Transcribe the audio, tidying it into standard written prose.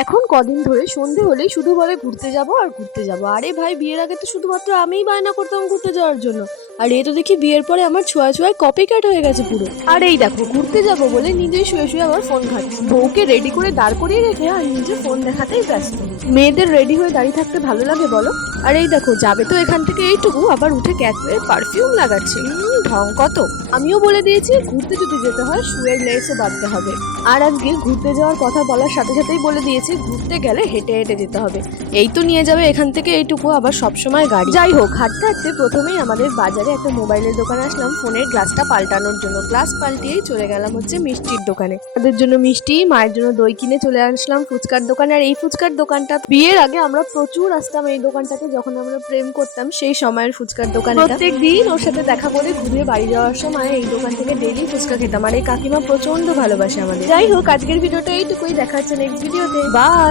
এখন কদিন ধরে সন্ধে হলেই শুধু বলে ঘুরতে যাব আর ঘুরতে যাব। আরে ভাই, বিয়ের আগে তো শুধুমাত্র আমিই বায়না করতাম ঘুরতে যাওয়ার জন্য, আর এ তো দেখি বিয়ের পরে আমার ছোঁয়া ছোঁয়ায় কপি ক্যাট হয়ে গেছে পুরো। আর এই দেখো, ঘুরতে যাব বলে নিজেই শুয়ে শুয়ে আবার ফোন ঘাটছে, বউকে রেডি করে দাঁড় করিয়ে রেখে আর নিজে ফোন দেখাতেই ব্যস্ত। মেয়েদের রেডি হয়ে দাঁড়িয়ে থাকতে ভালো লাগে বলো? আর এই দেখো, যাবে তো এখান থেকে এইটুকু, আবার উঠে ক্যাটমের পারফিউম লাগাচ্ছে। ঢং কত! আমিও বলে দিয়েছি ঘুরতে যদি যেতে হয় শুয়ের লেসও বাঁধতে হবে। আর আজকে ঘুরতে যাওয়ার কথা বলার সাথে সাথেই বলে দিয়েছি ঘুরতে গেলে হেঁটে হেঁটে যেতে হবে। এই তো নিয়ে যাবে এখান থেকে এইটুকু, আবার সবসময় গাড়ি। যাই হোক, হাঁটতে হাঁটতে প্রথমেই আমাদের বাজারে একটা মোবাইলের দোকানে আসলাম ফোনের গ্লাসটা পাল্টানোর জন্য। গ্লাস পাল্টিয়েই চলে গেলাম হচ্ছে মিষ্টির দোকানে। তাদের জন্য মিষ্টি, মায়ের জন্য দই কিনে চলে আসলাম ফুচকার দোকানে। আর এই ফুচকার দোকানটা বিয়ের আগে আমরা প্রচুর আসতাম এই দোকানটাতে, যখন আমরা প্রেম করতাম সেই সময়ের ফুচকার দোকানে। প্রত্যেক দিন ওর সাথে দেখা করে ঘুরে বাড়ি যাওয়ার সময় এই দোকান থেকে ডেইলি ফুচকা খেতাম। আর এই কাকিমা প্রচন্ড ভালোবাসে আমাদের। যাই হোক, আজকের ভিডিওটা এইটুকুই, দেখা হচ্ছে নেক্সট ভিডিওতে। বাই।